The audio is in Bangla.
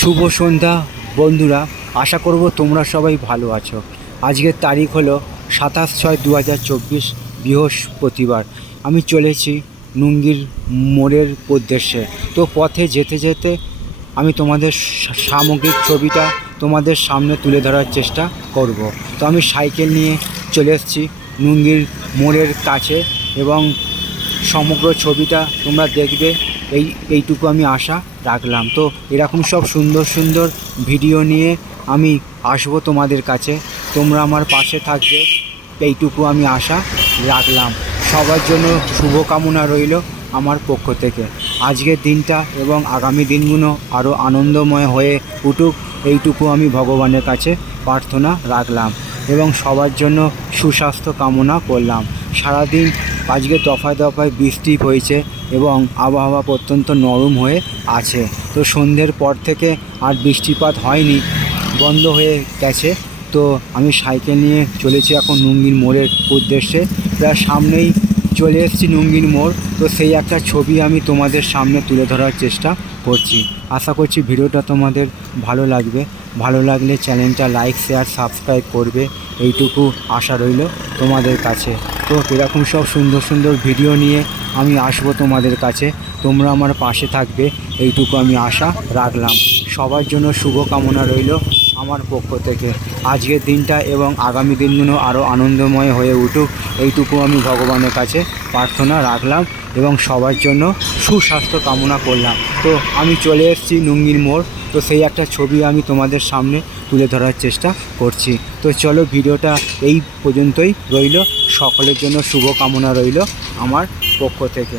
শুভ সন্ধ্যা, বন্ধুরা। আশা করব তোমরা সবাই ভালো আছো। আজকের তারিখ হলো সাতাশ ছয় দু হাজার চব্বিশ বৃহস্পতিবার। আমি চলেছি নুঙ্গির মোড়ের উদ্দেশ্যে। তো পথে যেতে যেতে আমি তোমাদের সামগ্রিক ছবিটা তোমাদের সামনে তুলে ধরার চেষ্টা করব। তো আমি সাইকেল নিয়ে চলে এসেছি নুঙ্গির মোড়ের কাছে এবং সমগ্র ছবিটা তোমরা দেখবে এই, এইটুকু আমি আশা রাখলাম। তো এরকম সব সুন্দর সুন্দর ভিডিও নিয়ে আমি আসব তোমাদের কাছে। তোমরা আমার পাশে থাকবে, এইটুকু আমি আশা রাখলাম। সবার জন্য শুভকামনা রইল আমার পক্ষ থেকে। আজকের দিনটা এবং আগামী দিনগুলো আরও আনন্দময় হয়ে উঠুক, এইটুকু আমি ভগবানের কাছে প্রার্থনা রাখলাম এবং সবার জন্য সুস্বাস্থ্য কামনা করলাম। সারাদিন আজকে দফায় দফায় বৃষ্টি হয়েছে এবং আবহাওয়া অত্যন্ত নরম হয়ে আছে। তো সন্ধ্যের পর থেকে আর বৃষ্টিপাত হয়নি, বন্ধ হয়ে গেছে। তো আমি সাইকেল নিয়ে চলেছি এখন নুঙ্গির মোড়ের উদ্দেশ্যে। প্রায় সামনেই চলে এসেছি নুঙ্গিন মোড়। তো সেই একটা ছবি আমি তোমাদের সামনে তুলে ধরার চেষ্টা করছি। আশা করছি ভিডিওটা তোমাদের ভালো লাগবে। ভালো লাগলে চ্যানেলটা লাইক, শেয়ার, সাবস্ক্রাইব করবে। এইটুকু আশা রইল তোমাদের কাছে। তো এরকম সব সুন্দর সুন্দর ভিডিও নিয়ে আমি আসব তোমাদের কাছে। তোমরা আমার পাশে থাকবে। এইটুকু আমি আশা রাখলাম। সবার জন্য শুভকামনা রইল। আমার পক্ষ থেকে। আজকের দিনটা এবং আগামী দিনগুলো আরও আনন্দময় হয়ে উঠুক। এইটুকু আমি ভগবানের কাছে প্রার্থনা রাখলাম এবং সবার জন্য সুস্বাস্থ্য কামনা করলাম। তো আমি চলে এসেছি নুঙ্গির মোড়। তো সেই একটা ছবি আমি তোমাদের সামনে তুলে ধরার চেষ্টা করছি। তো চলো ভিডিওটা এই পর্যন্তই রইল। সকলের জন্য শুভকামনা রইল আমার পক্ষ থেকে।